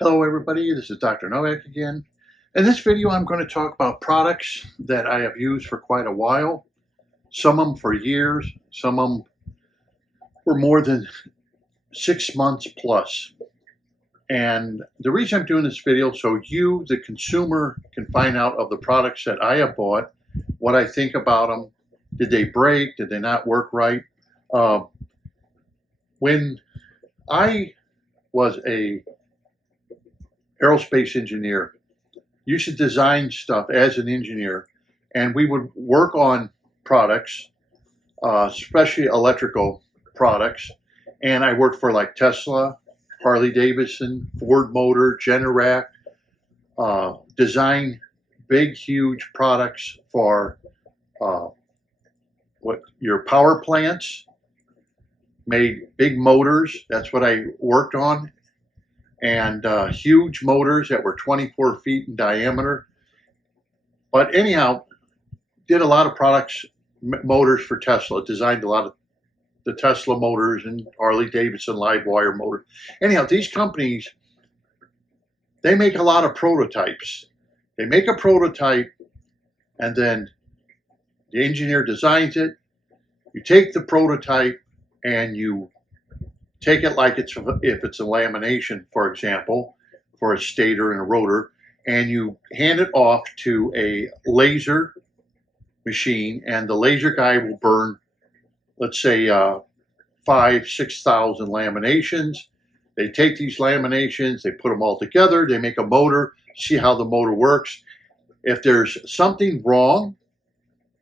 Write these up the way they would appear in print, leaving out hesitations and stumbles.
Hello everybody, this is Dr. Novak again. In this video I'm going to talk about products that I have used for quite a while. Some of them for years, some of them for more than 6 months plus. And the reason I'm doing this video so you, the consumer, can find out of the products that I have bought, what I think about them. Did they break? Did they not work right? When I was a aerospace engineer, you should design stuff as an engineer, and we would work on products, especially electrical products. And I worked for like Tesla, Harley Davidson, Ford Motor, Generac, design big, huge products for what your power plants, made big motors. That's what I worked on. And huge motors that were 24 feet in diameter. But anyhow, did a lot of products, motors for Tesla, designed a lot of the Tesla motors and Harley Davidson live wire motor. Anyhow, these companies, they make a lot of prototypes. They make a prototype and then the engineer designs it. You take the prototype and you take it like if it's a lamination, for example, for a stator and a rotor, and you hand it off to a laser machine, and the laser guy will burn, let's say, 5,000-6,000 laminations. They take these laminations, they put them all together, they make a motor, see how the motor works. If there's something wrong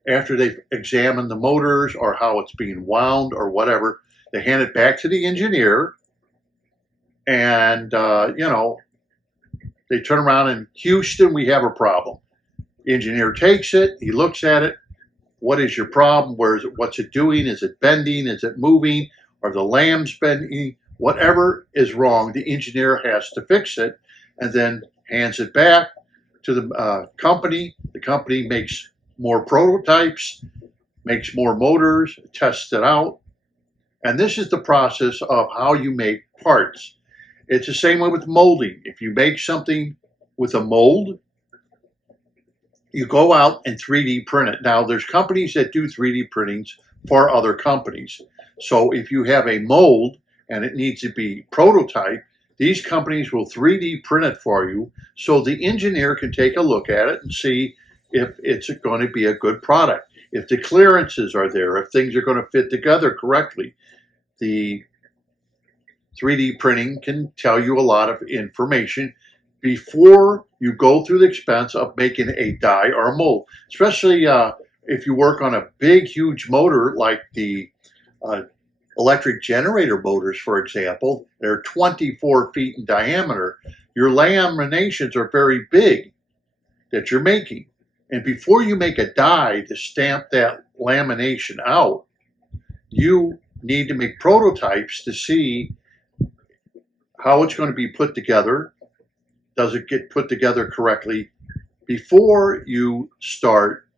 after they've examined the motors or how it's being wound or whatever, they hand it back to the engineer, and they turn around in Houston, we have a problem. The engineer takes it, he looks at it. What is your problem? Where is it? What's it doing? Is it bending? Is it moving? Are the lambs bending? Whatever is wrong, the engineer has to fix it, and then hands it back to the company. The company makes more prototypes, makes more motors, tests it out. And this is the process of how you make parts. It's the same way with molding. If you make something with a mold, you go out and 3D print it. Now, there's companies that do 3D printings for other companies. So if you have a mold and it needs to be prototyped, these companies will 3D print it for you so the engineer can take a look at it and see if it's going to be a good product, if the clearances are there, if things are going to fit together correctly. The 3D printing can tell you a lot of information before you go through the expense of making a die or a mold, especially if you work on a big, huge motor like the electric generator motors, for example. They're 24 feet in diameter. Your laminations are very big that you're making. And before you make a die to stamp that lamination out, you need to make prototypes to see how it's going to be put together. Does it get put together correctly before you start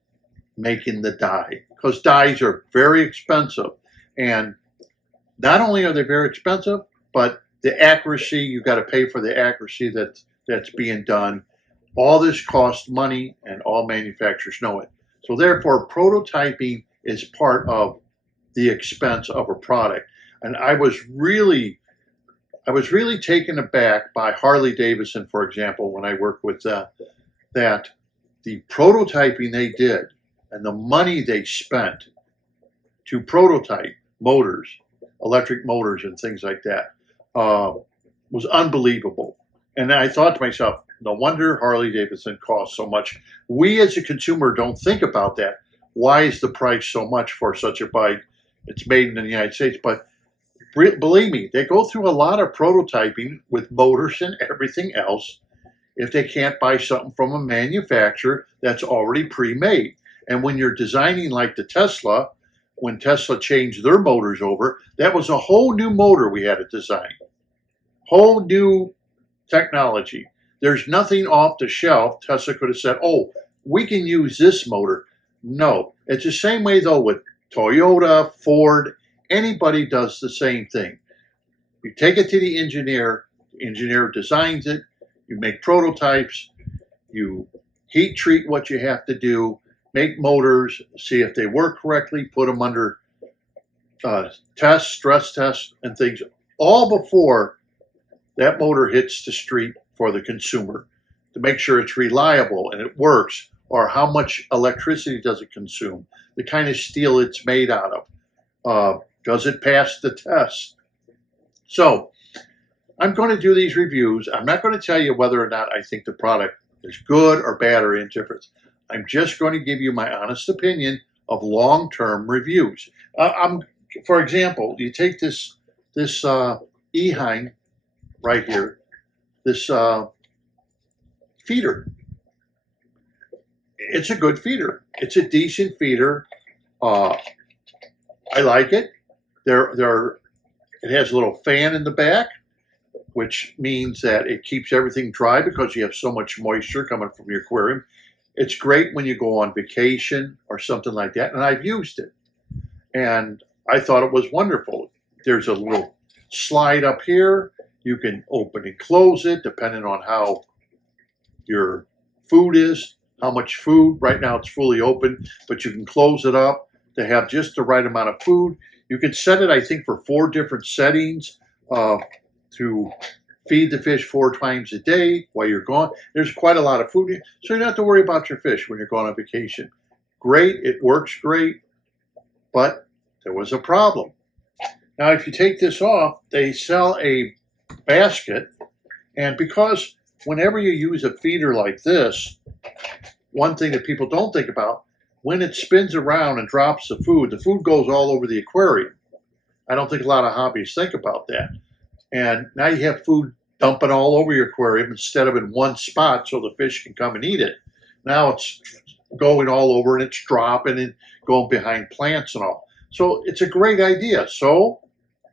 making the die? Because dies are very expensive. And not only are they very expensive, but the accuracy, you got to pay for the accuracy that's being done. All this costs money, and all manufacturers know it. So therefore, prototyping is part of the expense of a product. And I was really taken aback by Harley Davidson, for example, when I worked with that the prototyping they did and the money they spent to prototype motors, electric motors and things like that, was unbelievable. And I thought to myself, no wonder Harley Davidson costs so much. We as a consumer don't think about that. Why is the price so much for such a bike? It's made in the United States, but believe me, they go through a lot of prototyping with motors and everything else if they can't buy something from a manufacturer that's already pre-made. And when you're designing like the Tesla, when Tesla changed their motors over, that was a whole new motor we had to design. Whole new technology. There's nothing off the shelf. Tesla could have said, oh, we can use this motor. No. It's the same way, though, with Toyota, Ford, anybody does the same thing. You take it to the engineer engineer designs it, you make prototypes, you heat treat what you have to do, make motors, see if they work correctly, put them under tests, stress tests, and things, all before that motor hits the street for the consumer, to make sure it's reliable and it works, or how much electricity does it consume, the kind of steel it's made out of, does it pass the test. So I'm going to do these reviews. I'm not going to tell you whether or not I think the product is good or bad or indifferent. I'm just going to give you my honest opinion of long-term reviews. For example, you take this Ehine right here, this feeder. It's a good feeder. It's a decent feeder. I like it. It has a little fan in the back, which means that it keeps everything dry because you have so much moisture coming from your aquarium. It's great when you go on vacation or something like that, and I've used it. And I thought it was wonderful. There's a little slide up here. You can open and close it depending on how your food is, how much food. Right now it's fully open, but you can close it up to have just the right amount of food. You can set it, I think, for 4 different settings to feed the fish 4 times a day while you're gone. There's quite a lot of food, so you don't have to worry about your fish when you're going on vacation. Great, it works great, but there was a problem. Now, if you take this off, they sell a basket, and because whenever you use a feeder like this, one thing that people don't think about, when it spins around and drops the food goes all over the aquarium. I don't think a lot of hobbyists think about that. And now you have food dumping all over your aquarium instead of in one spot so the fish can come and eat it. Now it's going all over and it's dropping and going behind plants and all. So it's a great idea. So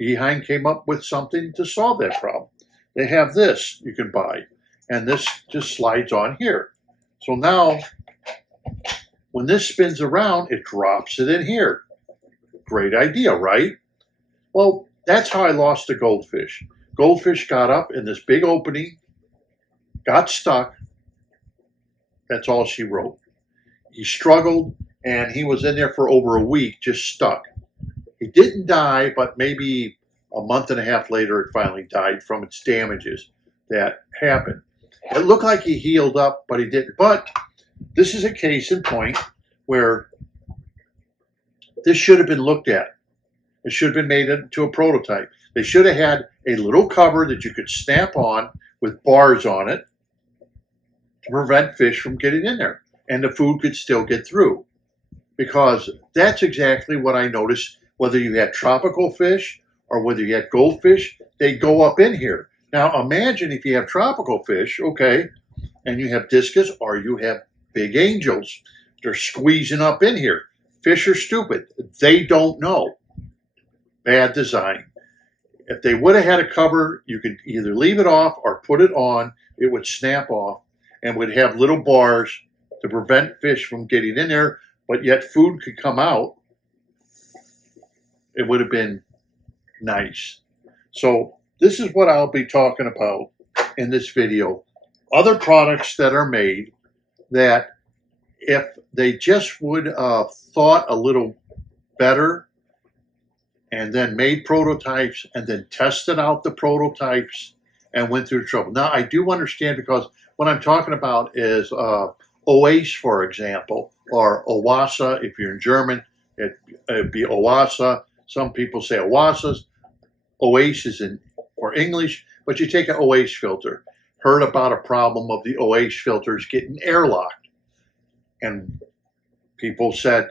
Ehine came up with something to solve that problem. They have this you can buy, and this just slides on here. So now when this spins around, it drops it in here. Great idea, right? Well, that's how I lost the goldfish. Goldfish got up in this big opening, got stuck. That's all she wrote. He struggled, and he was in there for over a week, just stuck. He didn't die, but maybe a month and a half later, it finally died from its damages that happened. It looked like he healed up, but he didn't. But this is a case in point where this should have been looked at. It should have been made into a prototype. They should have had a little cover that you could snap on with bars on it to prevent fish from getting in there, and the food could still get through. Because that's exactly what I noticed. Whether you had tropical fish or whether you had goldfish, they go up in here. Now imagine if you have tropical fish, okay, and you have discus or you have big angels. They're squeezing up in here. Fish are stupid. They don't know. Bad design. If they would have had a cover, you could either leave it off or put it on. It would snap off and would have little bars to prevent fish from getting in there, but yet food could come out. It would have been nice. So this is what I'll be talking about in this video. Other products that are made that if they just would have thought a little better and then made prototypes and then tested out the prototypes and went through trouble. Now, I do understand, because what I'm talking about is Owasa, for example, or Owasa. If you're in German, it'd be Owasa. Some people say Owasas. Owasa is for English, but you take an Owasa filter. Heard about a problem of the Owasa filters getting airlocked. And people said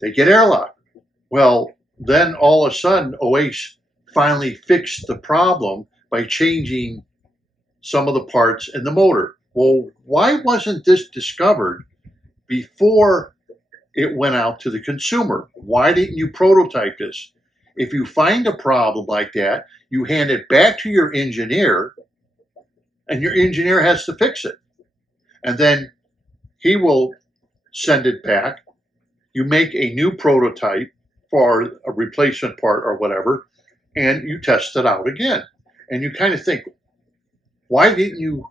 they get airlocked. Well, then all of a sudden, Owasa finally fixed the problem by changing some of the parts in the motor. Well, why wasn't this discovered before it went out to the consumer? Why didn't you prototype this? If you find a problem like that, you hand it back to your engineer, and your engineer has to fix it. And then he will send it back. You make a new prototype for a replacement part or whatever, and you test it out again. And you kind of think, Why didn't you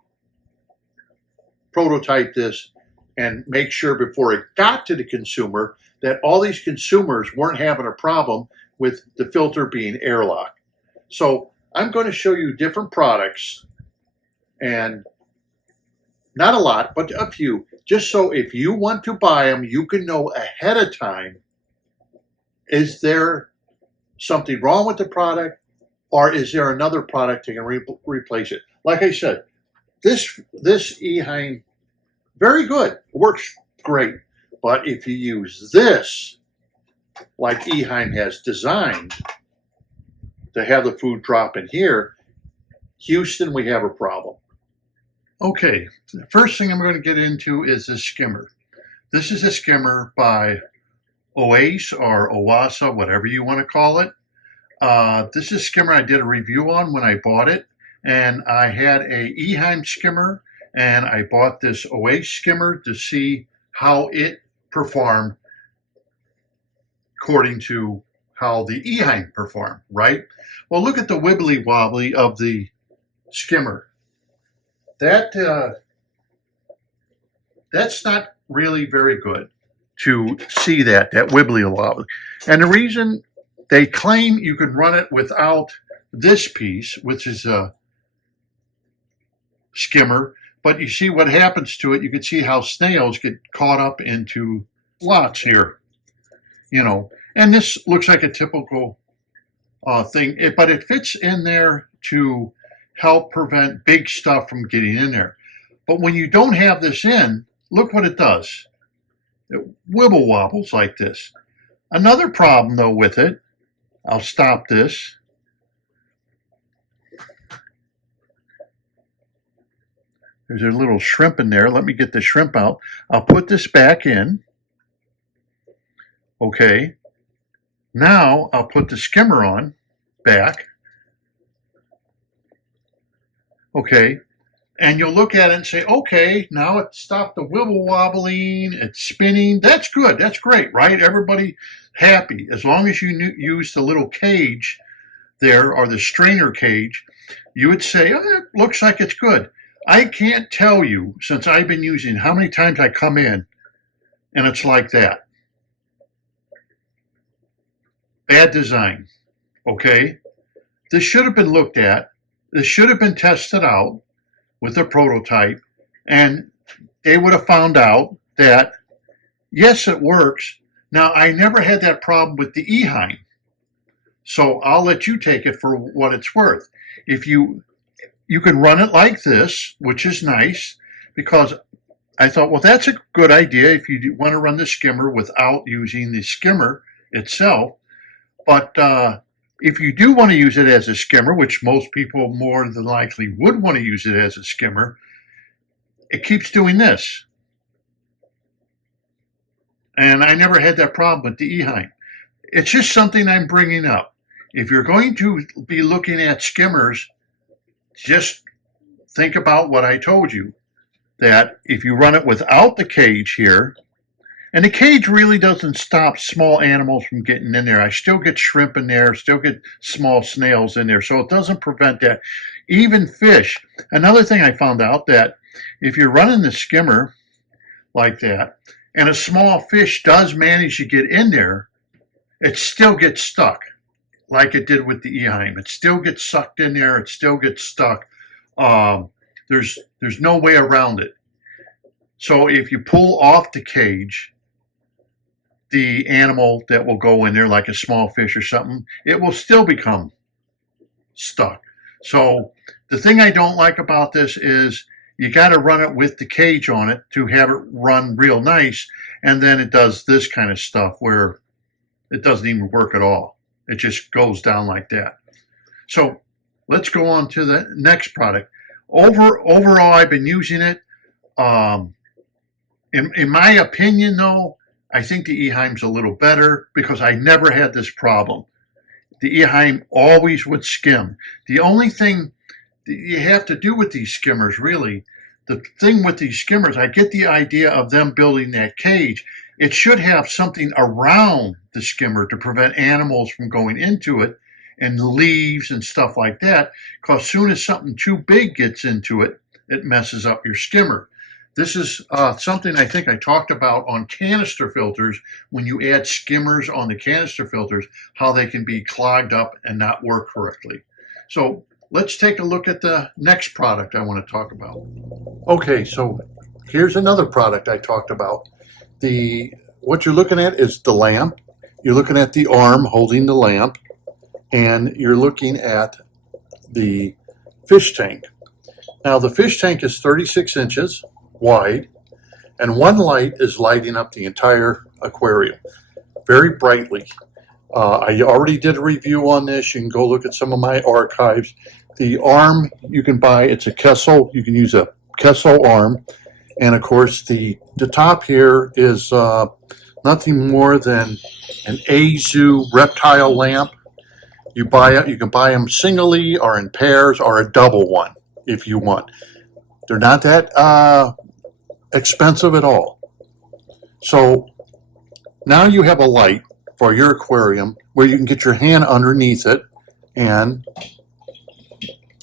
prototype this and make sure before it got to the consumer that all these consumers weren't having a problem with the filter being airlock? So I'm going to show you different products, and not a lot, but a few, just so if you want to buy them, you can know ahead of time, is there something wrong with the product, or is there another product that can replace it? Like I said, this Eheim, very good, works great. But if you use this, like Eheim has designed, to have the food drop in here, Houston, we have a problem. Okay, the first thing I'm going to get into is this skimmer. This is a skimmer by Owasa or Owasa, whatever you want to call it. This is a skimmer I did a review on when I bought it, and I had a Eheim skimmer, and I bought this Owasa skimmer to see how it performed according to how the Eheim performed, right? Well, look at the wibbly wobbly of the skimmer. That's not really very good to see that wibbly wobbly. And the reason they claim you can run it without this piece, which is a skimmer, but you see what happens to it. You can see how snails get caught up into lots here, you know. And this looks like a typical thing, but it fits in there to help prevent big stuff from getting in there. But when you don't have this in, look what it does. It wibble wobbles like this. Another problem though with it, I'll stop this. There's a little shrimp in there. Let me get the shrimp out. I'll put this back in. Okay. Now I'll put the skimmer on back. Okay, and you'll look at it and say, okay, now it stopped the wibble wobbling, it's spinning. That's good, that's great, right? Everybody happy. As long as you use the little cage there, or the strainer cage, you would say, oh, it looks like it's good. I can't tell you, since I've been using, how many times I come in and it's like that. Bad design, okay? This should have been looked at. This should have been tested out with a prototype, and they would have found out that, yes, it works. Now, I never had that problem with the Eheim, so I'll let you take it for what it's worth. If you can run it like this, which is nice, because I thought, well, that's a good idea if you want to run the skimmer without using the skimmer itself. But if you do want to use it as a skimmer, which most people more than likely would want to use it as a skimmer, it keeps doing this. And I never had that problem with the Eheim. It's just something I'm bringing up. If you're going to be looking at skimmers, just think about what I told you, that if you run it without the cage here, and the cage really doesn't stop small animals from getting in there. I still get shrimp in there, still get small snails in there, so it doesn't prevent that. Even fish. Another thing I found out, that if you're running the skimmer like that, and a small fish does manage to get in there, it still gets stuck, like it did with the Eheim. It still gets sucked in there, it still gets stuck. There's no way around it. So if you pull off the cage, the animal that will go in there, like a small fish or something, it will still become stuck. So the thing I don't like about this is you got to run it with the cage on it to have it run real nice, and then it does this kind of stuff where it doesn't even work at all. It just goes down like that. So let's go on to the next product. Overall, I've been using it. In my opinion, though, I think the Eheim's a little better because I never had this problem. The Eheim always would skim. The only thing that you have to do with these skimmers, really, the thing with these skimmers, I get the idea of them building that cage. It should have something around the skimmer to prevent animals from going into it, and leaves and stuff like that, because as soon as something too big gets into it, it messes up your skimmer. This is something I think I talked about on canister filters, when you add skimmers on the canister filters, how they can be clogged up and not work correctly. So let's take a look at the next product I want to talk about. Okay, so here's another product I talked about. What you're looking at is the lamp. You're looking at the arm holding the lamp, and you're looking at the fish tank. Now the fish tank is 36 inches wide, and one light is lighting up the entire aquarium very brightly. I already did a review on this. You can go look at some of my archives. The arm you can buy, it's a Kessel. You can use a Kessel arm. And of course, the top here is nothing more than an Azu reptile lamp. You can buy them singly or in pairs or a double one if you want. They're not that expensive at all. So now you have a light for your aquarium where you can get your hand underneath it and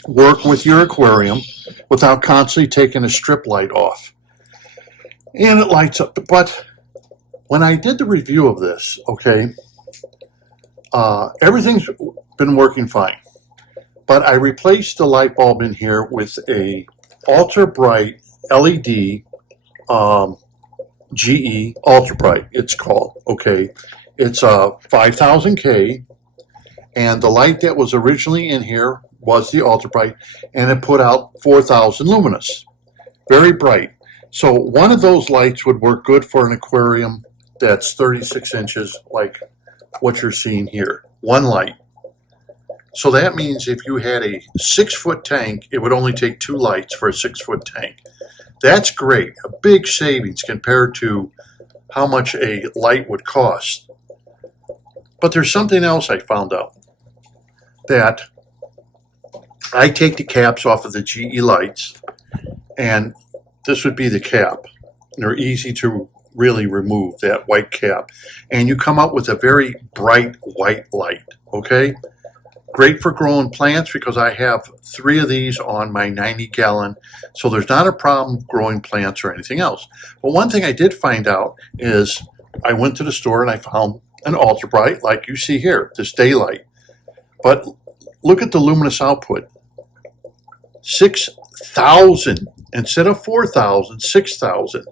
work with your aquarium without constantly taking a strip light off. And it lights up. But when I did the review of this, okay, everything's been working fine. But I replaced the light bulb in here with a ultra bright LED GE ultra bright, it's called. Okay, it's a 5000K, and the light that was originally in here was the ultra bright, and it put out 4000 luminous, very bright. So one of those lights would work good for an aquarium that's 36 inches, like what you're seeing here. One light. So that means if you had a 6-foot tank, it would only take 2 lights for a 6-foot tank. That's great, a big savings compared to how much a light would cost. But there's something else I found out, that I take the caps off of the GE lights, and this would be the cap. They're easy to really remove, that white cap, and you come up with a very bright white light, okay? Great for growing plants because I have 3 of these on my 90-gallon, so there's not a problem growing plants or anything else. But one thing I did find out is I went to the store and I found an ultra bright like you see here, this daylight. But look at the luminous output. 6,000 instead of 4,000, 6,000.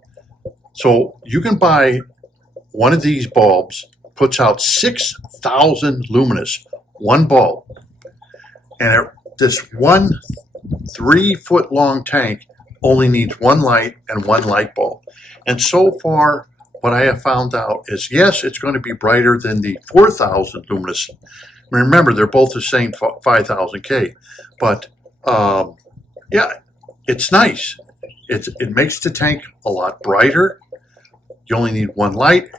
So you can buy one of these bulbs, puts out 6,000 luminous, one bulb. And this one 3-foot long tank only needs one light and one light bulb. And so far, what I have found out is, yes, it's going to be brighter than the 4,000 luminous. Remember, they're both the same 5,000K. But yeah, it's nice. It makes the tank a lot brighter. You only need one light.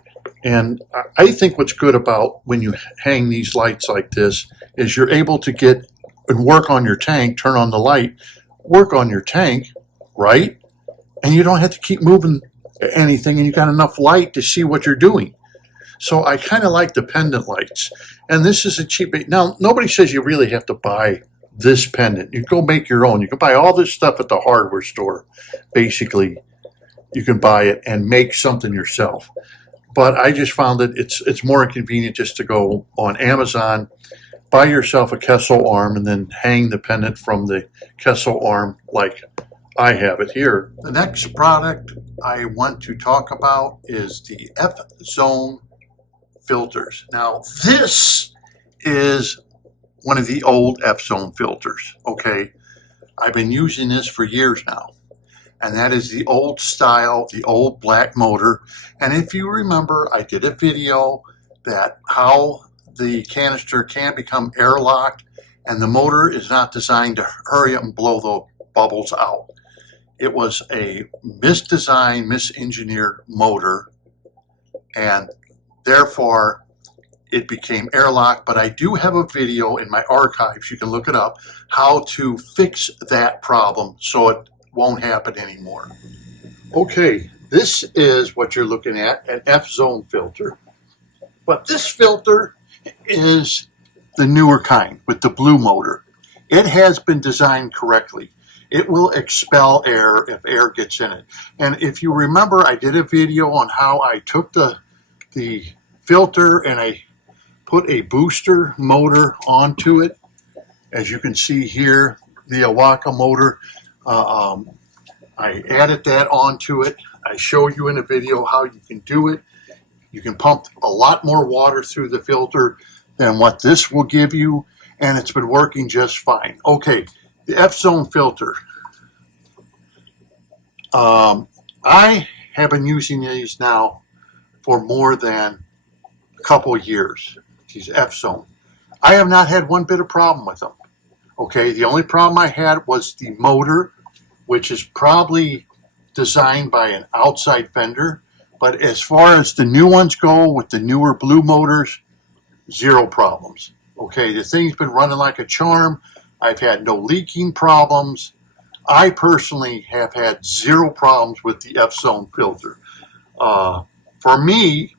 And I think what's good about when you hang these lights like this is you're able to get and work on your tank, turn on the light, work on your tank, right? And you don't have to keep moving anything, and you got enough light to see what you're doing. So I kind of like the pendant lights. And this is a cheap, now nobody says you really have to buy this pendant. You go make your own. You can buy all this stuff at the hardware store. Basically, you can buy it and make something yourself. But I just found that it's more convenient just to go on Amazon, buy yourself a Kessel arm, and then hang the pendant from the Kessel arm like I have it here. The next product I want to talk about is the F-Zone filters. Now, this is one of the old F-Zone filters, okay? I've been using this for years now. And that is the old style, the old black motor. And if you remember, I did a video that how the canister can become airlocked, and the motor is not designed to hurry up and blow the bubbles out. It was a misdesigned, misengineered motor, and therefore it became airlocked. But I do have a video in my archives, you can look it up, how to fix that problem so it won't happen anymore. Okay, this is what you're looking at, an F-Zone filter. But this filter is the newer kind with the blue motor. It has been designed correctly. It will expel air if air gets in it. And if you remember, I did a video on how I took the filter and I put a booster motor onto it. As you can see here, the Owasa motor, I added that onto it. I show you in a video how you can do it. You can pump a lot more water through the filter than what this will give you, and it's been working just fine. Okay, the F-zone filter. I have been using these now for more than a couple of years, these F-zone. I have not had one bit of problem with them. Okay, the only problem I had was the motor, which is probably designed by an outside vendor. But as far as the new ones go with the newer blue motors, zero problems. Okay, the thing's been running like a charm. I've had no leaking problems. I personally have had zero problems with the F-zone filter. For me,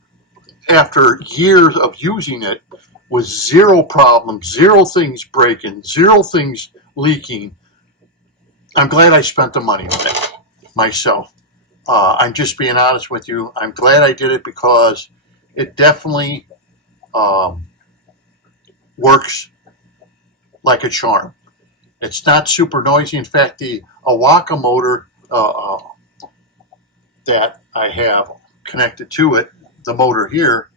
after years of using it, with zero problems, zero things breaking, zero things leaking, I'm glad I spent the money on it myself. I'm just being honest with you. I'm glad I did it because it definitely works like a charm. It's not super noisy. In fact, the Owasa motor that I have connected to it, the motor here,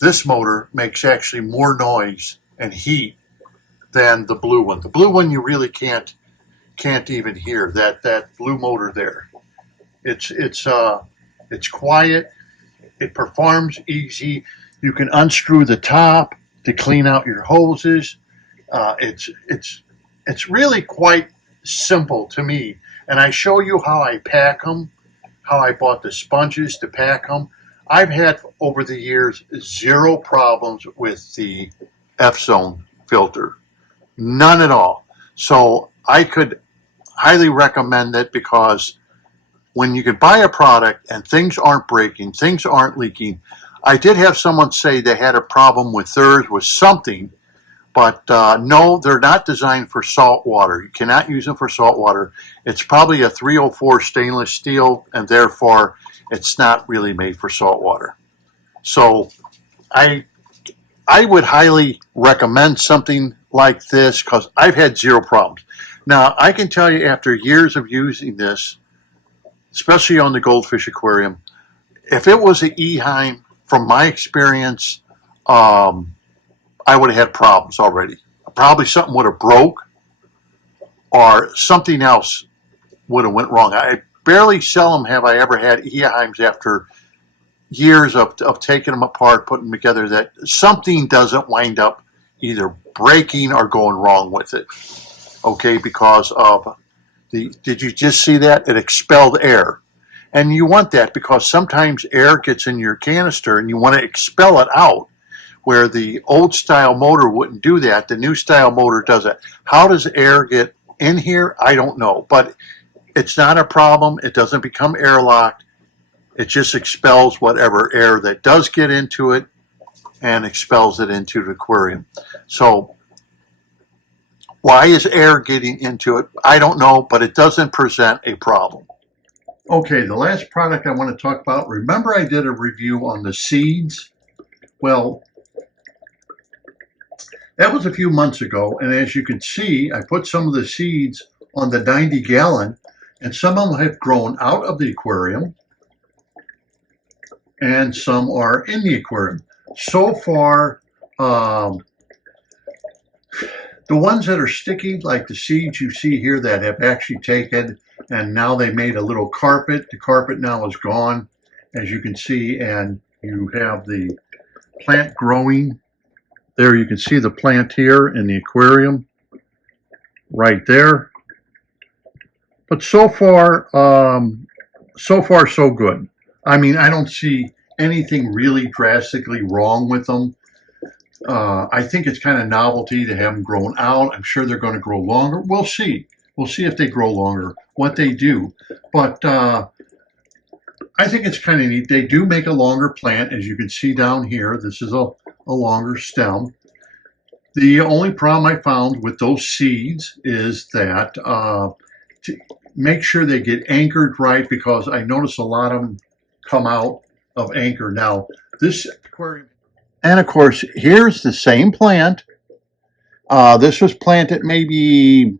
this motor makes actually more noise and heat than the blue one. The blue one you really can't even hear. That blue motor there. It's quiet. It performs easy. You can unscrew the top to clean out your hoses. It's really quite simple to me. And I show you how I pack them, how I bought the sponges to pack them. I've had over the years zero problems with the F-zone filter. None at all. So I could highly recommend it because when you can buy a product and things aren't breaking, things aren't leaking. I did have someone say they had a problem with theirs with something, but no, they're not designed for salt water. You cannot use them for salt water. It's probably a 304 stainless steel, and therefore it's not really made for salt water. So I would highly recommend something like this because I've had zero problems. Now, I can tell you after years of using this, especially on the goldfish aquarium, if it was an Eheim, from my experience, I would have had problems already. Probably something would have broke or something else would have went wrong. I barely seldom have I ever had Eheims after years of taking them apart, putting them together, that something doesn't wind up either breaking or going wrong with it. Okay, because of did you just see that? It expelled air. And you want that because sometimes air gets in your canister and you want to expel it out, where the old style motor wouldn't do that. The new style motor does it. How does air get in here? I don't know, but it's not a problem. It doesn't become airlocked. It just expels whatever air that does get into it and expels it into the aquarium. So why is air getting into it? I don't know, but it doesn't present a problem. Okay, the last product I want to talk about, remember I did a review on the seeds? Well, that was a few months ago, and as you can see, I put some of the seeds on the 90-gallon, and some of them have grown out of the aquarium, and some are in the aquarium. So far, the ones that are sticky, like the seeds you see here that have actually taken, and now they made a little carpet. The carpet now is gone, as you can see, and you have the plant growing. There you can see the plant here in the aquarium, right there. But so far so good. I mean, I don't see anything really drastically wrong with them. I think it's kind of novelty to have them grown out. I'm sure they're going to grow longer. We'll see. We'll see if they grow longer, what they do. But I think it's kind of neat. They do make a longer plant, as you can see down here. This is a longer stem. The only problem I found with those seeds is that to make sure they get anchored right, because I notice a lot of them come out of anchor. Now, this aquarium, and of course, here's the same plant. This was planted maybe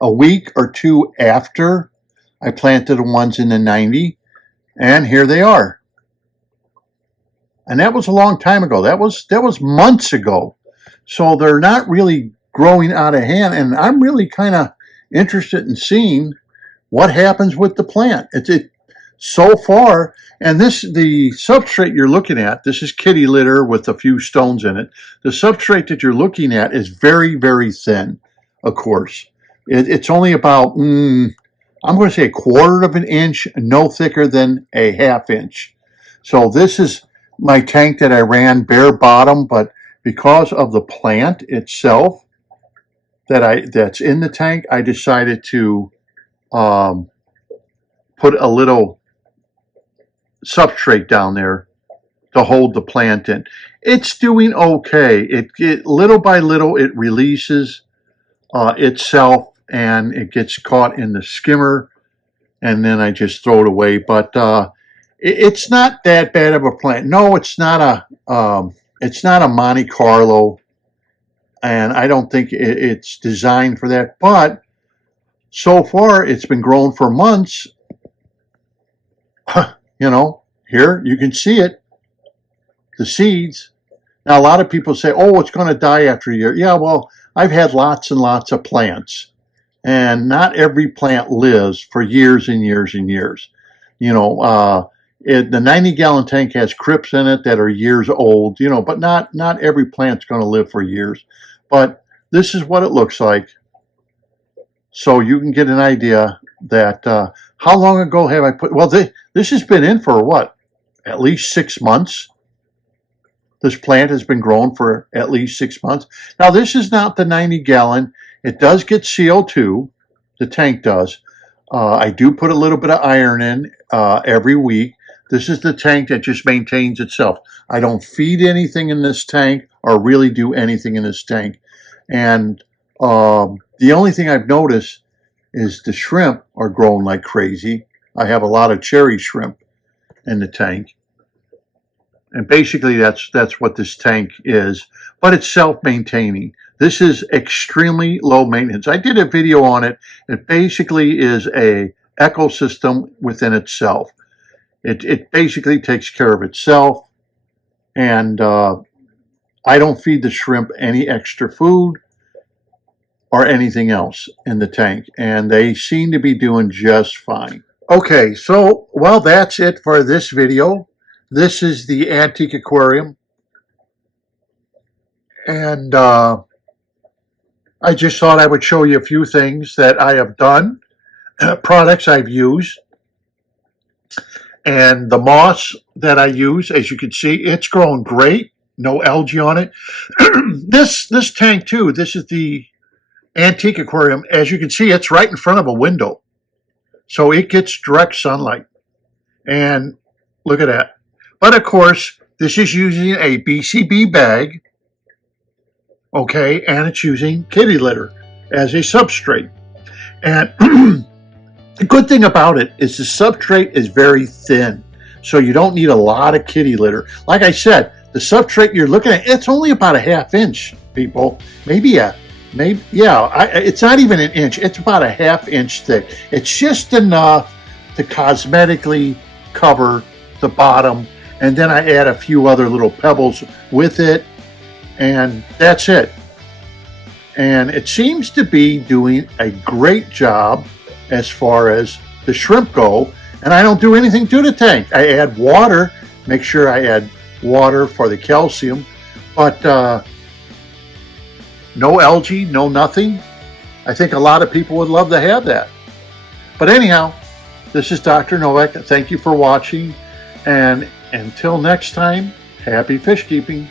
a week or two after I planted the ones in the 90, and here they are. And that was a long time ago. That was months ago. So they're not really growing out of hand, and I'm really kind of interested in seeing what happens with the plant. It so far, and the substrate you're looking at, this is kitty litter with a few stones in it. The substrate that you're looking at is very, very thin, of course. It's only about, I'm going to say 1/4 of an inch, no thicker than a 1/2 inch. So this is my tank that I ran bare bottom, but because of the plant itself that's in the tank, I decided to put a little substrate down there to hold the plant in. It's doing okay. It little by little it releases itself, and it gets caught in the skimmer, and then I just throw it away. But it's not that bad of a plant. No, it's not a Monte Carlo, and I don't think it's designed for that. But so far, it's been growing for months. You know, here you can see it, the seeds. Now, a lot of people say, oh, it's going to die after a year. Yeah, well, I've had lots and lots of plants, and not every plant lives for years and years and years. You know, the 90-gallon tank has crypts in it that are years old, you know, but not every plant's going to live for years. But this is what it looks like. So you can get an idea that how long ago have I put, well, this has been in for what, at least 6 months. This plant has been grown for at least 6 months. Now, this is not the 90-gallon. It does get CO2, the tank does. I do put a little bit of iron in every week. This is the tank that just maintains itself. I don't feed anything in this tank or really do anything in this tank. And the only thing I've noticed is the shrimp are growing like crazy. I have a lot of cherry shrimp in the tank. And basically that's what this tank is. But it's self-maintaining. This is extremely low maintenance. I did a video on it. It basically is a ecosystem within itself. It basically takes care of itself. And I don't feed the shrimp any extra food or anything else in the tank, and they seem to be doing just fine. Okay, so, well, that's it for this video. This is the antique aquarium, and I just thought I would show you a few things that I have done, products I've used, and the moss that I use. As you can see, it's growing great. No algae on it. This tank too, this is the antique aquarium. As you can see, it's right in front of a window. So it gets direct sunlight. And look at that. But of course, this is using a BCB bag. Okay, and it's using kitty litter as a substrate. And the good thing about it is the substrate is very thin. So you don't need a lot of kitty litter. Like I said, the substrate you're looking at, it's only about a 1/2 inch, people. It's not even an inch. It's about a 1/2 inch thick. It's just enough to cosmetically cover the bottom. And then I add a few other little pebbles with it. And that's it. And it seems to be doing a great job as far as the shrimp go. And I don't do anything to the tank. I add water, make sure I add water for the calcium. But no algae, no nothing. I think a lot of people would love to have that. But anyhow, this is Dr. Novak. Thank you for watching. And until next time, happy fish keeping.